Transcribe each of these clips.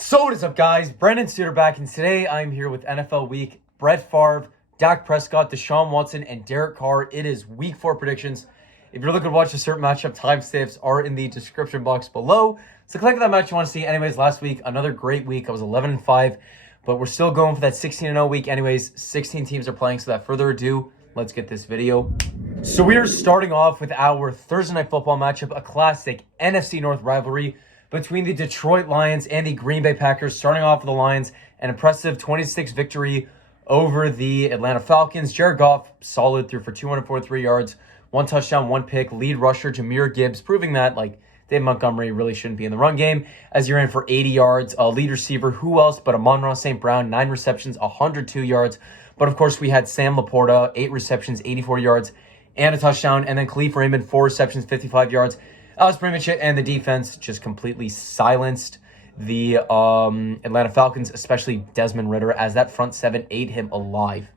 So what is up, guys? Brendan Suter back, and today I'm here with NFL Week. Brett Favre, Dak Prescott, Deshaun Watson, and Derek Carr. It is Week 4 predictions. If you're looking to watch a certain matchup, timestamps are in the description box below. So click that match you want to see. Anyways, last week, another great week. I was 11-5, but we're still going for that 16-0 week. Anyways, 16 teams are playing, so without further ado, let's get this video. So we are starting off with our Thursday Night Football matchup, a classic NFC North rivalry between the Detroit Lions and the Green Bay Packers. Starting off with the Lions, an impressive 20-6 victory over the Atlanta Falcons. Jared Goff, solid, threw for 243 yards, 1 touchdown, 1 pick. Lead rusher, Jahmyr Gibbs, proving that, Dave Montgomery really shouldn't be in the run game, as he ran for 80 yards. Lead receiver, who else but Amon-Ra St. Brown, 9 receptions, 102 yards. But, of course, we had Sam Laporta, 8 receptions, 84 yards, and a touchdown. And then Khalif Raymond, 4 receptions, 55 yards. That was pretty much it, and the defense just completely silenced the Atlanta Falcons, especially Desmond Ridder, as that front seven ate him alive.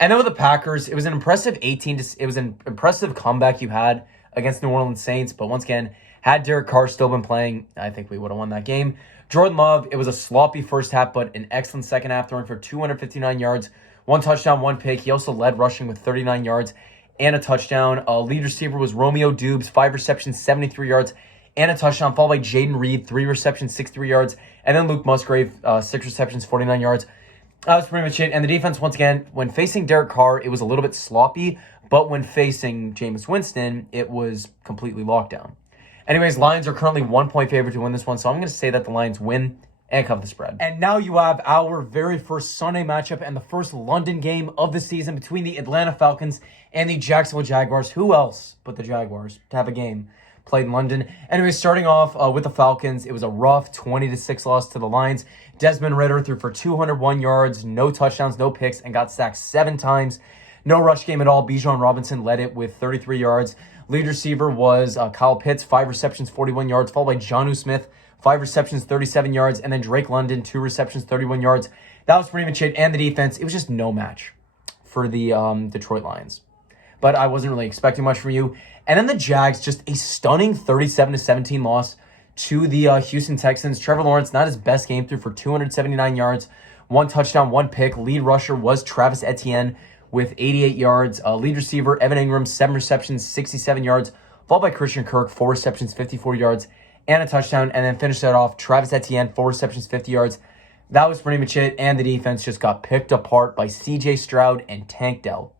And then with the Packers, it was an impressive impressive comeback you had against New Orleans Saints, but once again, had Derek Carr still been playing, I think we would have won that game. Jordan Love, it was a sloppy first half, but an excellent second half, throwing for 259 yards, 1 touchdown, 1 pick. He also led rushing with 39 yards. And a touchdown. Lead receiver was Romeo Dubes, 5 receptions, 73 yards, and a touchdown, followed by Jaden Reed, 3 receptions, 63 yards, and then Luke Musgrave, 6 receptions, 49 yards. That was pretty much it. And the defense, once again, when facing Derek Carr, it was a little bit sloppy, but when facing Jameis Winston, it was completely locked down. Anyways, Lions are currently 1-point favorite to win this one, so I'm going to say that the Lions win and cover the spread. And now you have our very first Sunday matchup and the first London game of the season between the Atlanta Falcons and the Jacksonville Jaguars. Who else but the Jaguars to have a game played in London? Anyways, starting off with the Falcons, it was a rough 20-6 loss to the Lions. Desmond Ridder threw for 201 yards, no touchdowns, no picks, and got sacked 7 times. No rush game at all. Bijan Robinson led it with 33 yards. Lead receiver was Kyle Pitts, 5 receptions, 41 yards, followed by Jonnu Smith, 5 receptions, 37 yards, and then Drake London, 2 receptions, 31 yards. That was pretty much it. And the defense, it was just no match for the Detroit Lions. But I wasn't really expecting much from you. And then the Jags, just a stunning 37-17 loss to the Houston Texans. Trevor Lawrence, not his best game, threw for 279 yards, 1 touchdown, 1 pick. Lead rusher was Travis Etienne with 88 yards. Lead receiver, Evan Ingram, 7 receptions, 67 yards, followed by Christian Kirk, 4 receptions, 54 yards, and a touchdown. And then finished that off, Travis Etienne, 4 receptions, 50 yards. That was pretty much it. And the defense just got picked apart by C.J. Stroud and Tank Dell.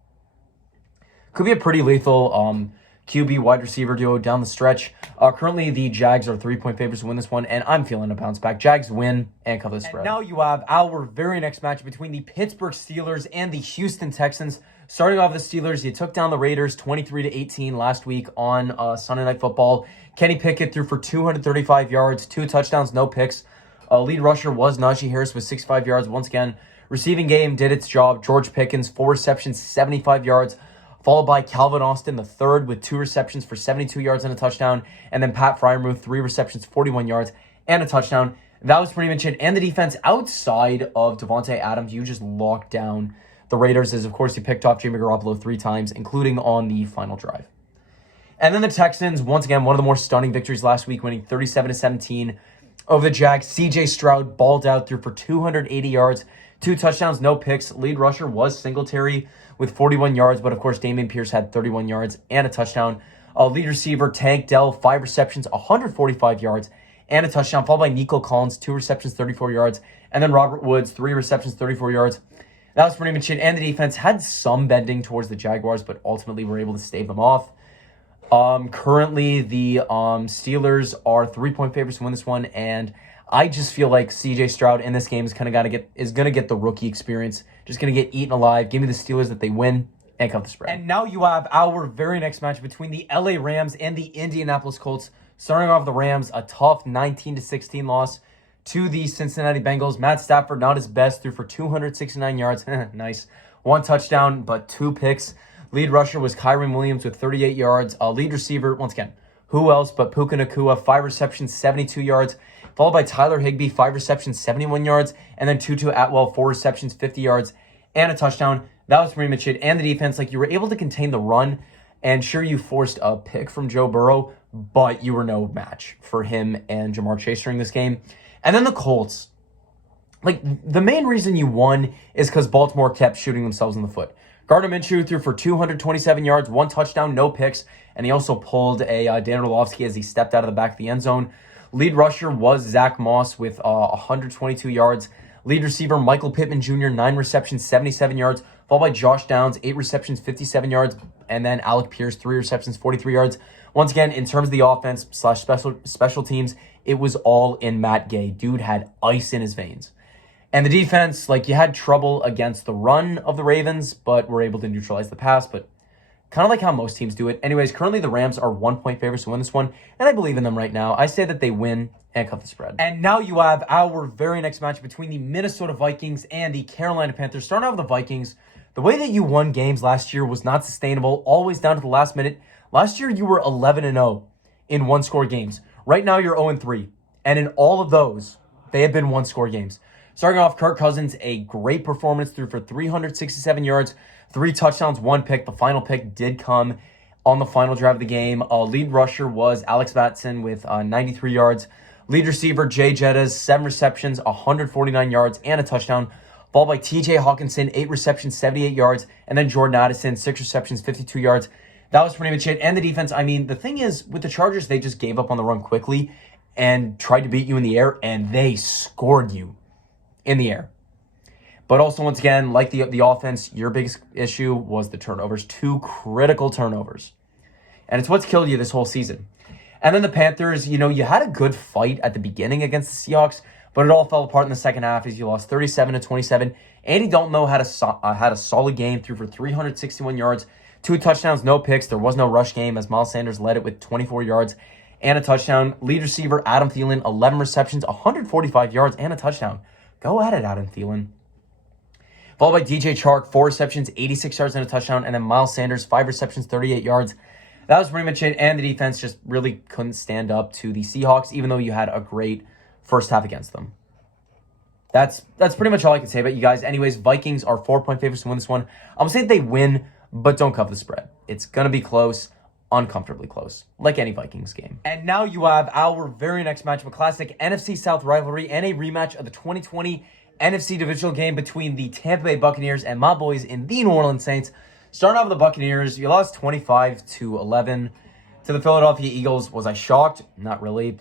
Could be a pretty lethal QB wide receiver duo down the stretch. Currently, the Jags are 3-point favorites to win this one, and I'm feeling a bounce back. Jags win and cover the spread. And now you have our very next match between the Pittsburgh Steelers and the Houston Texans. Starting off the Steelers, you took down the Raiders 23-18 last week on Sunday Night Football. Kenny Pickett threw for 235 yards, 2 touchdowns, no picks. Lead rusher was Najee Harris with 65 yards. Once again, receiving game did its job. George Pickens, 4 receptions, 75 yards, followed by Calvin Austin III with 2 receptions for 72 yards and a touchdown. And then Pat Freiermuth, 3 receptions, 41 yards, and a touchdown. That was pretty much it. And the defense outside of Devontae Adams, you just locked down the Raiders, as of course you picked off Jimmy Garoppolo 3 times, including on the final drive. And then the Texans, once again, one of the more stunning victories last week, winning 37-17 over the Jags. C.J. Stroud balled out, threw for 280 yards, 2 touchdowns, no picks. Lead rusher was Singletary with 41 yards, but of course Dameon Pierce had 31 yards and a touchdown. Lead receiver Tank Dell, 5 receptions, 145 yards, and a touchdown, followed by Nico Collins, 2 receptions, 34 yards, and then Robert Woods, 3 receptions, 34 yards. That was pretty much it. And the defense had some bending towards the Jaguars, but ultimately were able to stave them off. Currently, the Steelers are 3-point favorites to win this one, and I just feel like C.J. Stroud in this game is going to get the rookie experience, just going to get eaten alive. Give me the Steelers that they win and cover the spread. And now you have our very next match between the L.A. Rams and the Indianapolis Colts. Starting off the Rams, a tough 19-16 loss to the Cincinnati Bengals. Matt Stafford, not his best, threw for 269 yards. Nice. 1 touchdown, but 2 picks. Lead rusher was Kyron Williams with 38 yards. Lead receiver, once again, who else but Puka Nacua, 5 receptions, 72 yards. Followed by Tyler Higbee, 5 receptions, 71 yards. And then Tutu Atwell, 4 receptions, 50 yards, and a touchdown. That was pretty much it. And the defense, you were able to contain the run. And sure, you forced a pick from Joe Burrow, but you were no match for him and Jamar Chase during this game. And then the Colts. Like, the main reason you won is because Baltimore kept shooting themselves in the foot. Gardner Minshew threw for 227 yards, 1 touchdown, no picks, and he also pulled a Dan Orlovsky as he stepped out of the back of the end zone. Lead rusher was Zach Moss with 122 yards. Lead receiver Michael Pittman Jr., 9 receptions, 77 yards, followed by Josh Downs, 8 receptions, 57 yards, and then Alec Pierce, 3 receptions, 43 yards. Once again, in terms of the offense / special teams, it was all in Matt Gay. Dude had ice in his veins. And the defense, like, you had trouble against the run of the Ravens, but were able to neutralize the pass, but kind of like how most teams do it. Anyways, currently the Rams are 1-point favorites to win this one, and I believe in them right now. I say that they win and cut the spread. And now you have our very next match between the Minnesota Vikings and the Carolina Panthers. Starting out with the Vikings, the way that you won games last year was not sustainable, always down to the last minute. Last year, you were 11-0 in one-score games. Right now, you're 0-3, and in all of those, they have been one-score games. Starting off, Kirk Cousins, a great performance, threw for 367 yards, 3 touchdowns, 1 pick. The final pick did come on the final drive of the game. Lead rusher was Alex Mattison with 93 yards. Lead receiver, Jay Jettas, 7 receptions, 149 yards, and a touchdown. Followed by TJ Hawkinson, 8 receptions, 78 yards. And then Jordan Addison, 6 receptions, 52 yards. That was pretty much it. And the defense, I mean, the thing is, with the Chargers, they just gave up on the run quickly and tried to beat you in the air, and they scored you in the air. But also, once again, like the offense, your biggest issue was the turnovers. 2 critical turnovers. And it's what's killed you this whole season. And then the Panthers, you had a good fight at the beginning against the Seahawks, but it all fell apart in the second half as you lost 37-27. Andy Dalton, though, had a solid game, threw for 361 yards, 2 touchdowns, no picks. There was no rush game as Miles Sanders led it with 24 yards and a touchdown. Lead receiver Adam Thielen, 11 receptions, 145 yards, and a touchdown. Go at it, Adam Thielen. Followed by DJ Chark, 4 receptions, 86 yards, and a touchdown. And then Miles Sanders, 5 receptions, 38 yards. That was pretty much it. And the defense just really couldn't stand up to the Seahawks, even though you had a great first half against them. That's pretty much all I can say about you guys. Anyways, Vikings are 4-point favorites to win this one. I'm going to say they win, but don't cover the spread. It's going to be close, uncomfortably close, like any Vikings game. And now you have our very next matchup, a classic NFC South rivalry and a rematch of the 2020 NFC divisional game between the Tampa Bay Buccaneers and my boys in the New Orleans Saints. Starting off with the Buccaneers, you lost 25-11 to the Philadelphia Eagles. Was I shocked? Not really.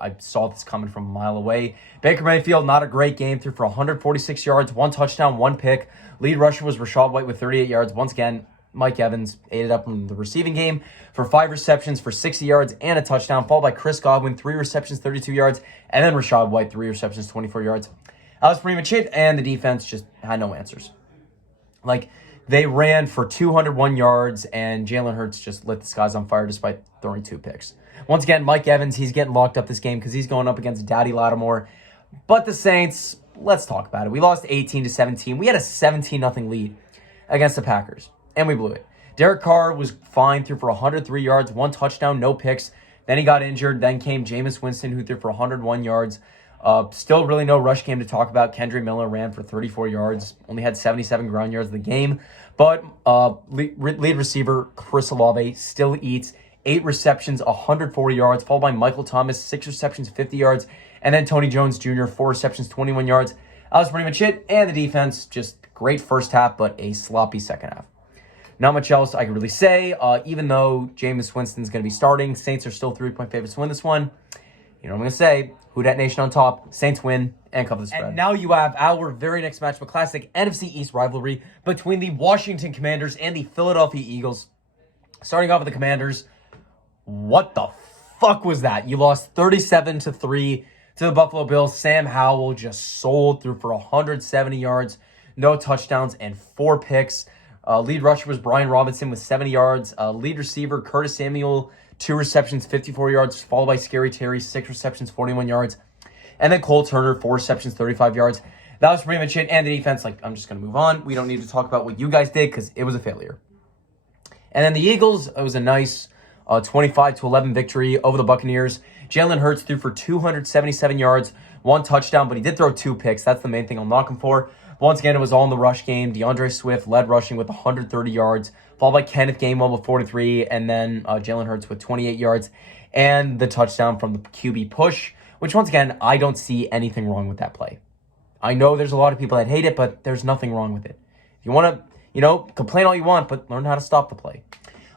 I saw this coming from a mile away. Baker Mayfield, not a great game. Threw for 146 yards, 1 touchdown, 1 pick. Lead rusher was Rachaad White with 38 yards. Once again, Mike Evans aided up in the receiving game for 5 receptions for 60 yards and a touchdown, followed by Chris Godwin, 3 receptions, 32 yards, and then Rachaad White, 3 receptions, 24 yards. That was pretty much it, and the defense just had no answers. They ran for 201 yards, and Jalen Hurts just lit the skies on fire despite throwing 2 picks. Once again, Mike Evans, he's getting locked up this game because he's going up against Daddy Lattimore. But the Saints, let's talk about it. We lost 18-17. We had a 17-0 lead against the Packers, and we blew it. Derek Carr was fine, threw for 103 yards, 1 touchdown, no picks. Then he got injured. Then came Jameis Winston, who threw for 101 yards. Still really no rush game to talk about. Kendrick Miller ran for 34 yards, only had 77 ground yards in the game. But lead receiver Chris Olave still eats 8 receptions, 140 yards, followed by Michael Thomas, 6 receptions, 50 yards. And then Tony Jones Jr., 4 receptions, 21 yards. That was pretty much it. And the defense, just great first half, but a sloppy second half. Not much else I can really say. Even though Jameis Winston's going to be starting, Saints are still 3-point favorites to win this one. You know what I'm going to say. Who Dat Nation on top. Saints win and cover the spread. And now you have our very next match, a classic NFC East rivalry between the Washington Commanders and the Philadelphia Eagles. Starting off with the Commanders. What the fuck was that? You lost 37-3 to the Buffalo Bills. Sam Howell just sold through for 170 yards, no touchdowns, and 4 picks. Lead rusher was Brian Robinson with 70 yards. Lead receiver Curtis Samuel, 2 receptions, 54 yards, followed by Scary Terry, 6 receptions, 41 yards. And then Cole Turner, 4 receptions, 35 yards. That was pretty much it. And the defense, I'm just going to move on. We don't need to talk about what you guys did because it was a failure. And then the Eagles, it was a nice 25-11 victory over the Buccaneers. Jalen Hurts threw for 277 yards, 1 touchdown, but he did throw 2 picks. That's the main thing I'll knock him for. Once again, it was all in the rush game. DeAndre Swift led rushing with 130 yards, followed by Kenneth Gainwell with 43, and then Jalen Hurts with 28 yards, and the touchdown from the QB push which once again, I don't see anything wrong with that play. I know there's a lot of people that hate it, but there's nothing wrong with it. If you want to, complain all you want, but learn how to stop the play.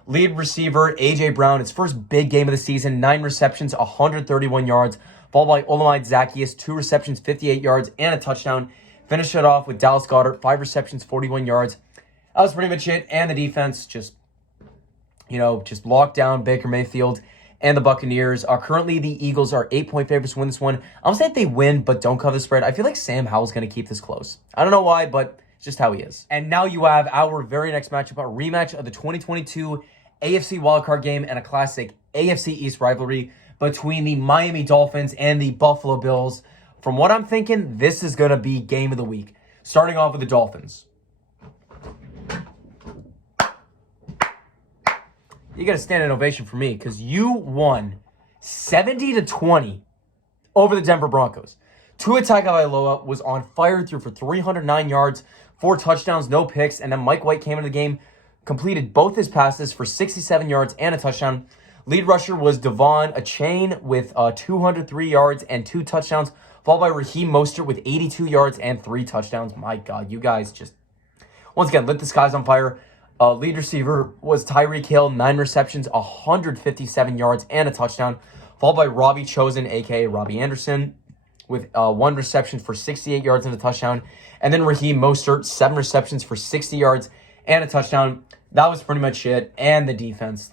Lead receiver, A.J. Brown, his first big game of the season, 9 receptions, 131 yards, followed by Olamide Zaccheaus, 2 receptions, 58 yards, and a touchdown. Finished it off with Dallas Goedert, 5 receptions, 41 yards. That was pretty much it. And the defense just locked down Baker Mayfield and the Buccaneers. Currently, the Eagles are 8-point favorites to win this one. I'm saying they win, but don't cover the spread. I feel like Sam Howell's going to keep this close. I don't know why, but it's just how he is. And now you have our very next matchup, a rematch of the 2022 AFC wildcard game and a classic AFC East rivalry between the Miami Dolphins and the Buffalo Bills. From what I'm thinking, this is going to be game of the week. Starting off with the Dolphins. You got to stand an ovation for me because you won 70-20 over the Denver Broncos. Tua Tagovailoa was on fire, threw for 309 yards, 4 touchdowns, no picks, and then Mike White came into the game, completed both his passes for 67 yards and a touchdown. Lead rusher was Devon Achane with 203 yards and 2 touchdowns, followed by Raheem Mostert with 82 yards and 3 touchdowns. My God, you guys just, once again, lit the skies on fire. Lead receiver was Tyreek Hill, 9 receptions, 157 yards, and a touchdown, followed by Robbie Chosen, a.k.a. Robbie Anderson, with 1 reception for 68 yards and a touchdown. And then Raheem Mostert, 7 receptions for 60 yards and a touchdown. That was pretty much it. And the defense,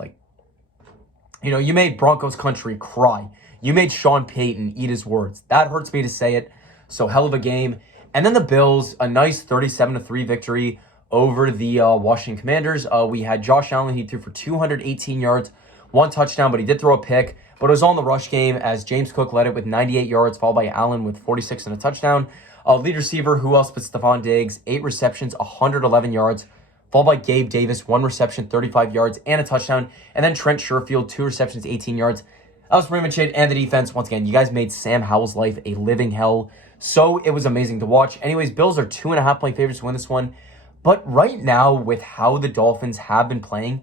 you made Broncos country cry. You made Sean Payton eat his words. That hurts me to say it. So hell of a game. And then the Bills, a nice 37-3 victory over the Washington Commanders. We had Josh Allen. He threw for 218 yards, 1 touchdown, but he did throw a pick. But it was all in the rush game as James Cook led it with 98 yards, followed by Allen with 46 and a touchdown. Lead receiver, who else but Stephon Diggs, 8 receptions, 111 yards, followed by Gabe Davis, 1 reception, 35 yards, and a touchdown. And then Trent Sherfield, 2 receptions, 18 yards. That was pretty much it. And the defense, once again, you guys made Sam Howell's life a living hell. So it was amazing to watch. Anyways, Bills are 2.5-point favorites to win this one. But right now, with how the Dolphins have been playing,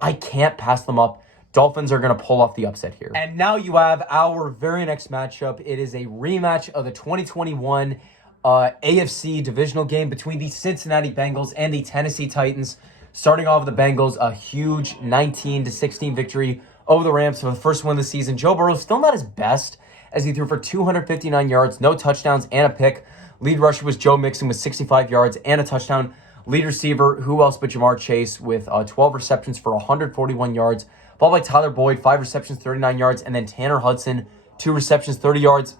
I can't pass them up. Dolphins are going to pull off the upset here. And now you have our very next matchup. It is a rematch of the 2021 AFC divisional game between the Cincinnati Bengals and the Tennessee Titans. Starting off with the Bengals, a huge 19-16 victory over the Rams for the first win of the season. Joe Burrow still not his best as he threw for 259 yards, no touchdowns, and a pick. Lead rusher was Joe Mixon with 65 yards and a touchdown. Lead receiver, who else but Jamar Chase with 12 receptions for 141 yards. Followed by Tyler Boyd, 5 receptions, 39 yards. And then Tanner Hudson, 2 receptions, 30 yards.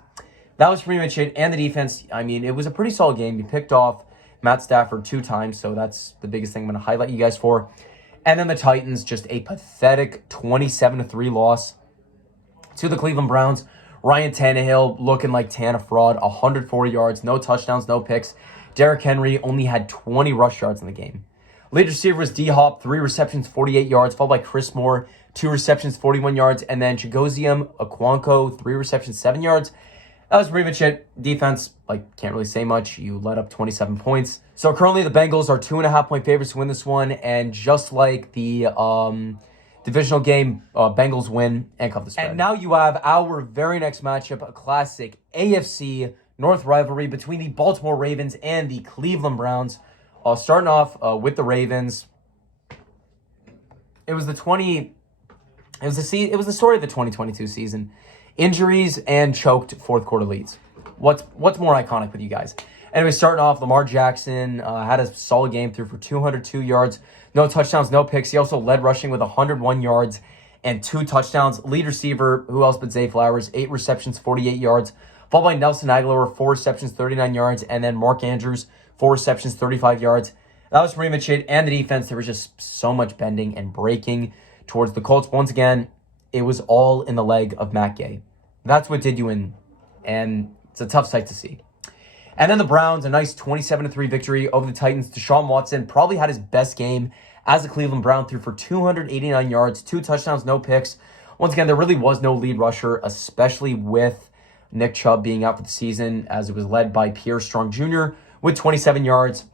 That was pretty much it. And the defense, it was a pretty solid game. You picked off Matt Stafford 2 times, so that's the biggest thing I'm going to highlight you guys for. And then the Titans, just a pathetic 27-3 loss to the Cleveland Browns. Ryan Tannehill looking like Tana fraud, 140 yards, no touchdowns, no picks. Derrick Henry only had 20 rush yards in the game. Lead receiver was D-Hop, 3 receptions, 48 yards, followed by Chris Moore, 2 receptions, 41 yards, and then Chigozium Okonkwo, 3 receptions, 7 yards. That was pretty much it. Defense, can't really say much. You let up 27 points. So currently the Bengals are 2.5-point favorites to win this one, and just like the divisional game, Bengals win and cover the spread. And now you have our very next matchup, a classic AFC North rivalry between the Baltimore Ravens and the Cleveland Browns. Starting off with the Ravens, it was the story of the 2022 season. Injuries and choked fourth quarter leads. What's more iconic with you guys? Anyway, starting off, Lamar Jackson had a solid game, threw for 202 yards, no touchdowns, no picks. He also led rushing with 101 yards and 2 touchdowns. Lead receiver, who else but Zay Flowers, 8 receptions, 48 yards. Followed by Nelson Aguilar, 4 receptions, 39 yards. And then Mark Andrews, 4 receptions, 35 yards. That was pretty much it. And the defense, there was just so much bending and breaking towards the Colts. Once again, it was all in the leg of Matt Gay. That's what did you in. And it's a tough sight to see. And then the Browns, a nice 27-3 victory over the Titans. Deshaun Watson probably had his best game as a Cleveland Brown, threw for 289 yards, 2 touchdowns, no picks. Once again, there really was no lead rusher, especially with Nick Chubb being out for the season, as it was led by Pierre Strong Jr. with 27 yards.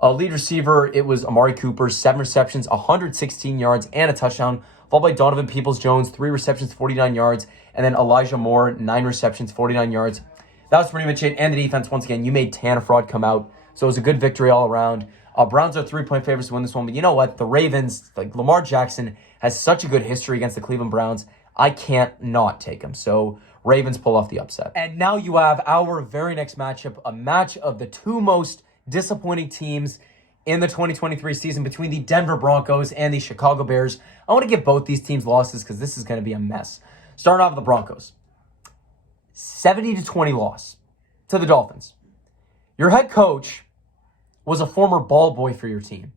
Lead receiver, it was Amari Cooper, 7 receptions, 116 yards, and a touchdown, followed by Donovan Peoples-Jones, 3 receptions, 49 yards, and then Elijah Moore, 9 receptions, 49 yards. That was pretty much it. And the defense, once again, you made Tanafraud come out, so it was a good victory all around. Browns are 3-point favorites to win this one, but you know what? The Ravens, like Lamar Jackson, has such a good history against the Cleveland Browns. I can't not take him. So Ravens pull off the upset. And now you have our very next matchup, a match of the two most disappointing teams in the 2023 season between the Denver Broncos and the Chicago Bears. I want to give both these teams losses because this is going to be a mess. Starting off with the Broncos. 70-20 loss to the Dolphins. Your head coach was a former ball boy for your team.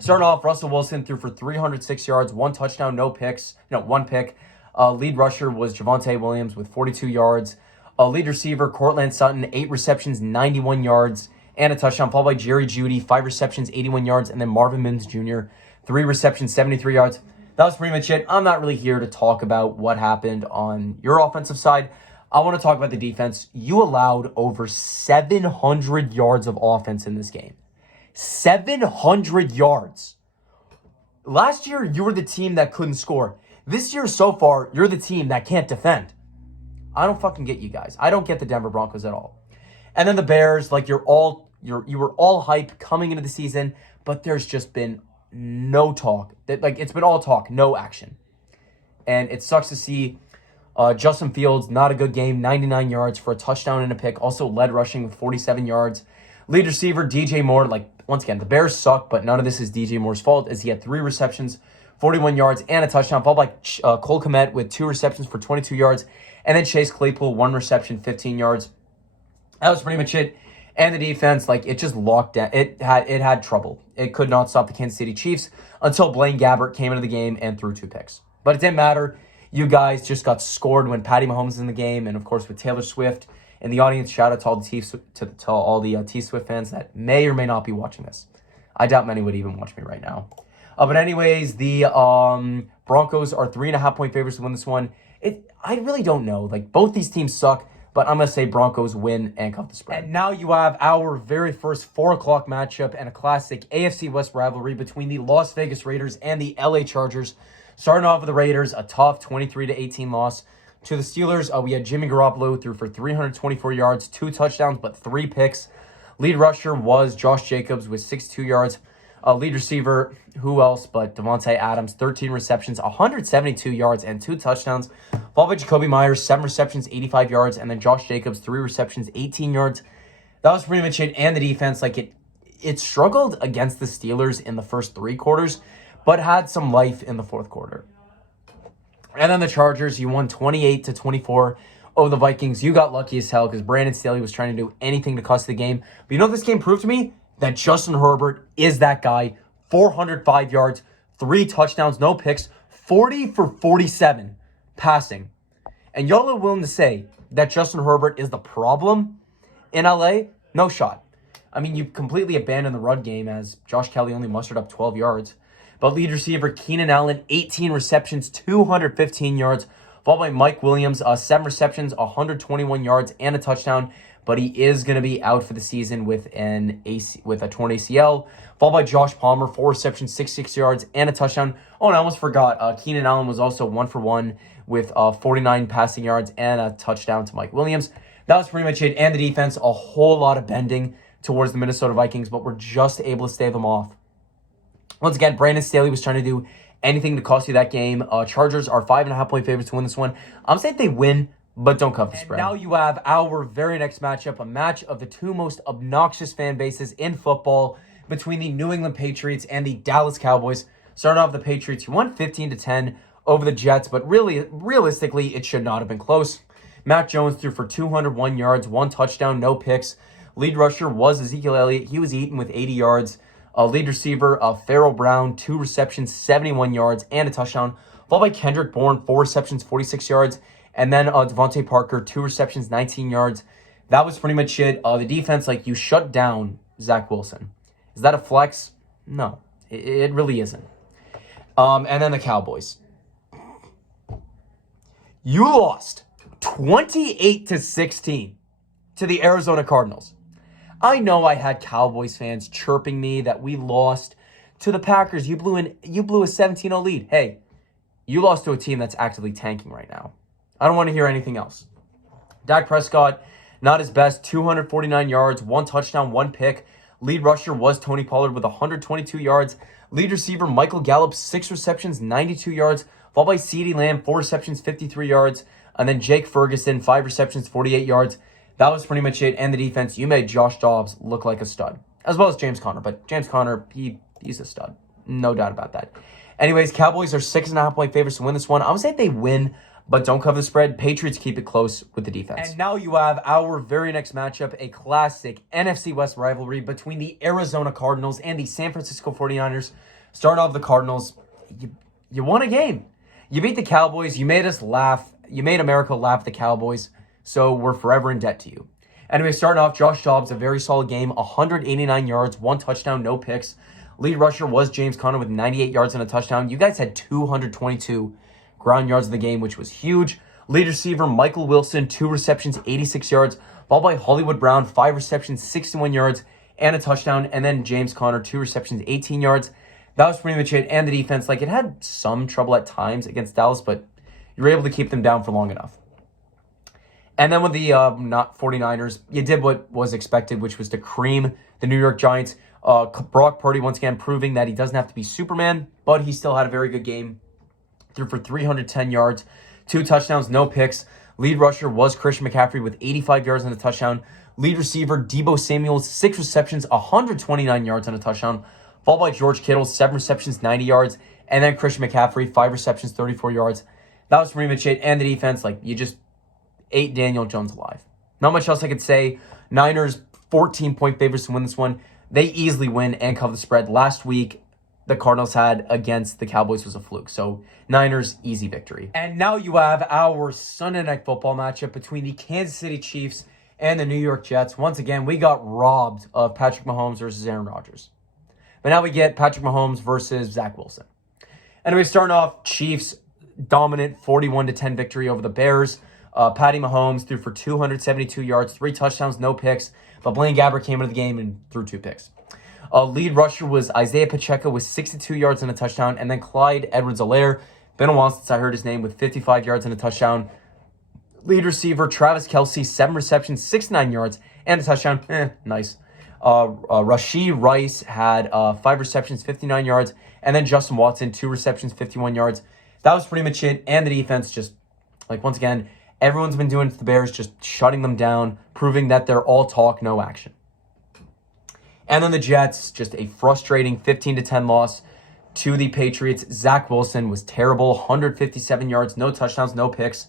Starting off, Russell Wilson threw for 306 yards, 1 touchdown, no picks. One pick. Lead rusher was Javonte Williams with 42 yards. Lead receiver, Cortland Sutton, 8 receptions, 91 yards, and a touchdown, followed by Jerry Jeudy, 5 receptions, 81 yards, and then Marvin Mims Jr., 3 receptions, 73 yards. That was pretty much it. I'm not really here to talk about what happened on your offensive side. I want to talk about the defense. You allowed over 700 yards of offense in this game. 700 yards. Last year, you were the team that couldn't score. This year so far, you're the team that can't defend. I don't fucking get you guys. I don't get the Denver Broncos at all. And then the Bears, like you were all hype coming into the season, but there's just been no talk. It's been all talk, no action. And it sucks to see Justin Fields, not a good game, 99 yards for a touchdown and a pick, also led rushing with 47 yards. Lead receiver, DJ Moore, once again, the Bears suck, but none of this is DJ Moore's fault as he had 3 receptions, 41 yards, and a touchdown, followed by Cole Kmet with 2 receptions for 22 yards, and then Chase Claypool, 1 reception, 15 yards. That was pretty much it. And the defense, it just locked down. It had trouble. It could not stop the Kansas City Chiefs until Blaine Gabbert came into the game and threw 2 picks. But it didn't matter. You guys just got scored when Patty Mahomes was in the game, and of course with Taylor Swift in the audience. Shout out to all the T Swift fans that may or may not be watching this. I doubt many would even watch me right now. But anyways, the Broncos are 3.5-point favorites to win this one. I really don't know. Both these teams suck, but I'm going to say Broncos win and cover the spread. And now you have our very first 4 o'clock matchup and a classic AFC West rivalry between the Las Vegas Raiders and the LA Chargers. Starting off with the Raiders, a tough 23-18 loss. To the Steelers, we had Jimmy Garoppolo threw for 324 yards, 2 touchdowns, but 3 picks. Lead rusher was Josh Jacobs with 62 yards. Lead receiver, who else but Devontae Adams, 13 receptions, 172 yards, and 2 touchdowns. Followed by Jacoby Myers, 7 receptions, 85 yards, and then Josh Jacobs, 3 receptions, 18 yards. That was pretty much it. And the defense, it struggled against the Steelers in the first 3 quarters, but had some life in the 4th quarter. And then the Chargers, you won 28-24 over the Vikings. You got lucky as hell because Brandon Staley was trying to do anything to cost the game. But you know what this game proved to me? That Justin Herbert is that guy. 405 yards, 3 touchdowns, no picks, 40 for 47 passing. And y'all are willing to say that Justin Herbert is the problem in LA? No shot. I mean, you completely abandoned the run game as Josh Kelly only mustered up 12 yards. But lead receiver Keenan Allen, 18 receptions, 215 yards. Followed by Mike Williams, 7 receptions, 121 yards, and a touchdown. But he is going to be out for the season with a torn ACL. Followed by Josh Palmer, 4 receptions, 66 yards, and a touchdown. Oh, and I almost forgot. Keenan Allen was also 1 for 1 with 49 passing yards and a touchdown to Mike Williams. That was pretty much it. And the defense, a whole lot of bending towards the Minnesota Vikings, but we're just able to stave them off. Once again, Brandon Staley was trying to do anything to cost you that game. Chargers are 5.5-point favorites to win this one. I'm saying they win, but don't cover the spread. And now you have our very next matchup, a match of the 2 most obnoxious fan bases in football between the New England Patriots and the Dallas Cowboys. Starting off the Patriots, you won 15-10 over the Jets, but realistically, it should not have been close. Matt Jones threw for 201 yards, 1 touchdown, no picks. Lead rusher was Ezekiel Elliott. He was eaten with 80 yards. Lead receiver, Pharaoh Brown, 2 receptions, 71 yards, and a touchdown. Followed by Kendrick Bourne, 4 receptions, 46 yards. And then Devontae Parker, 2 receptions, 19 yards. That was pretty much it. The defense, you shut down Zach Wilson. Is that a flex? No, it really isn't. And then the Cowboys. You lost 28-16 to the Arizona Cardinals. I know I had Cowboys fans chirping me that we lost to the Packers. You blew a 17-0 lead. Hey, you lost to a team that's actively tanking right now. I don't want to hear anything else. Dak Prescott, not his best, 249 yards, 1 touchdown, 1 pick. Lead rusher was Tony Pollard with 122 yards. Lead receiver Michael Gallup, 6 receptions, 92 yards. Followed by CeeDee Lamb, 4 receptions, 53 yards. And then Jake Ferguson, 5 receptions, 48 yards. That was pretty much it. And the defense, you made Josh Dobbs look like a stud, as well as James Conner. But James Conner, he's a stud. No doubt about that. Anyways, Cowboys are 6.5-point favorites to win this one. I would say they win, but don't cover the spread. Patriots keep it close with the defense. And now you have our very next matchup, a classic NFC West rivalry between the Arizona Cardinals and the San Francisco 49ers. Starting off the Cardinals, you won a game. You beat the Cowboys. You made us laugh. You made America laugh at the Cowboys, so we're forever in debt to you. Anyway, starting off, Josh Dobbs, a very solid game, 189 yards, 1 touchdown, no picks. Lead rusher was James Conner with 98 yards and a touchdown. You guys had 222 ground yards in the game, which was huge. Lead receiver Michael Wilson, 2 receptions, 86 yards. Followed by Hollywood Brown, 5 receptions, 61 yards, and a touchdown. And then James Conner, 2 receptions, 18 yards. That was pretty much it. And the defense, it had some trouble at times against Dallas, but you were able to keep them down for long enough. And then with the not 49ers, you did what was expected, which was to cream the New York Giants. Brock Purdy, once again, proving that he doesn't have to be Superman, but he still had a very good game. Threw for 310 yards, 2 touchdowns, no picks. Lead rusher was Christian McCaffrey with 85 yards and a touchdown. Lead receiver Deebo Samuel, 6 receptions, 129 yards and a touchdown. Followed by George Kittle, 7 receptions, 90 yards. And then Christian McCaffrey, 5 receptions, 34 yards. That was pretty much it. And the defense, you just ate Daniel Jones alive. Not much else I could say. Niners, 14-point favorites to win this one. They easily win and cover the spread. Last week, the Cardinals had against the Cowboys was a fluke. So, Niners, easy victory. And now you have our Sunday Night Football matchup between the Kansas City Chiefs and the New York Jets. Once again, we got robbed of Patrick Mahomes versus Aaron Rodgers. But now we get Patrick Mahomes versus Zach Wilson. Anyway, starting off, Chiefs, dominant 41-10 victory over the Bears. Patty Mahomes threw for 272 yards, 3 touchdowns, no picks. But Blaine Gabbert came into the game and threw 2 picks. Lead rusher was Isaiah Pacheco with 62 yards and a touchdown. And then Clyde Edwards-Helaire, been a while since I heard his name, with 55 yards and a touchdown. Lead receiver Travis Kelce, 7 receptions, 69 yards, and a touchdown. Nice. Rashee Rice had 5 receptions, 59 yards. And then Justin Watson, 2 receptions, 51 yards. That was pretty much it. And the defense just, once again, everyone's been doing it to the Bears, just shutting them down, proving that they're all talk, no action. And then the Jets, just a frustrating 15-10 loss to the Patriots. Zach Wilson was terrible, 157 yards, no touchdowns, no picks.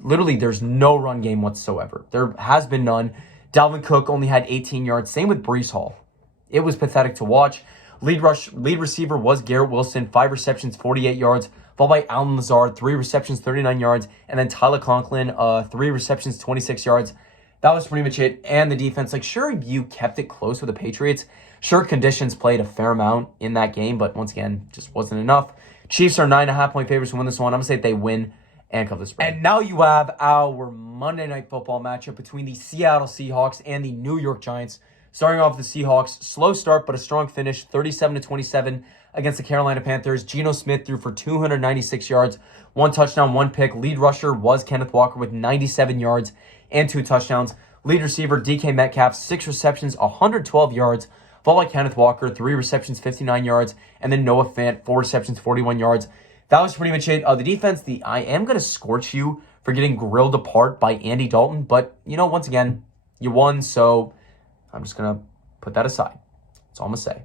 Literally, there's no run game whatsoever. There has been none. Dalvin Cook only had 18 yards. Same with Breece Hall. It was pathetic to watch. Lead receiver was Garrett Wilson, 5 receptions, 48 yards. Followed by Allen Lazard, 3 receptions, 39 yards. And then Tyler Conklin, 3 receptions, 26 yards. That was pretty much it. And the defense, sure, you kept it close with the Patriots. Sure, conditions played a fair amount in that game, but once again, just wasn't enough. Chiefs are 9.5-point favorites to win this one. I'm going to say they win and cover the spread. And now you have our Monday Night Football matchup between the Seattle Seahawks and the New York Giants. Starting off with the Seahawks, slow start, but a strong finish, 37-27 against the Carolina Panthers. Geno Smith threw for 296 yards, 1 touchdown, 1 pick. Lead rusher was Kenneth Walker with 97 yards and 2 touchdowns. Lead receiver DK Metcalf, 6 receptions, 112 yards. Followed by Kenneth Walker, 3 receptions, 59 yards. And then Noah Fant, 4 receptions, 41 yards. That was pretty much it. The defense, I am going to scorch you for getting grilled apart by Andy Dalton. But, once again, you won, so I'm just going to put that aside. That's all I'm going to say.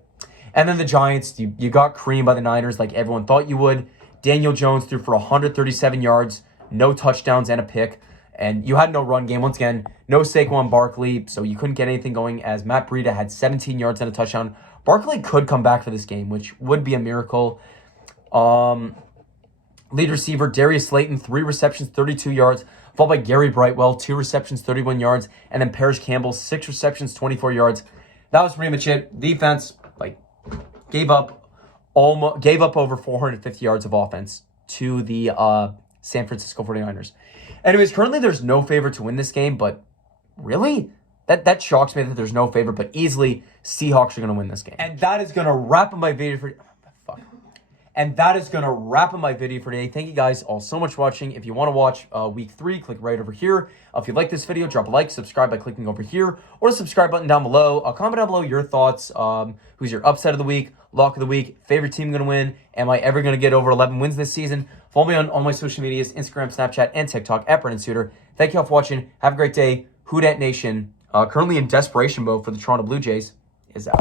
And then the Giants, you got creamed by the Niners like everyone thought you would. Daniel Jones threw for 137 yards, no touchdowns, and a pick. And you had no run game. Once again, no Saquon Barkley, so you couldn't get anything going as Matt Breida had 17 yards and a touchdown. Barkley could come back for this game, which would be a miracle. Lead receiver Darius Slayton, 3 receptions, 32 yards. Followed by Gary Brightwell, 2 receptions, 31 yards. And then Paris Campbell, 6 receptions, 24 yards. That was pretty much it. Defense, gave up over 450 yards of offense to the San Francisco 49ers. Anyways, currently there's no favorite to win this game, but really? That shocks me that there's no favorite, but easily Seahawks are going to win this game. And that is going to wrap up my video for... And that is going to wrap up my video for today. Thank you guys all so much for watching. If you want to watch week 3, click right over here. If you like this video, drop a like, subscribe by clicking over here, or the subscribe button down below. Comment down below your thoughts. Who's your upset of the week, lock of the week, favorite team going to win? Am I ever going to get over 11 wins this season? Follow me on all my social medias, Instagram, Snapchat, and TikTok at Brendan Suter. Thank you all for watching. Have a great day. Who Dat Nation, currently in desperation mode for the Toronto Blue Jays, is out.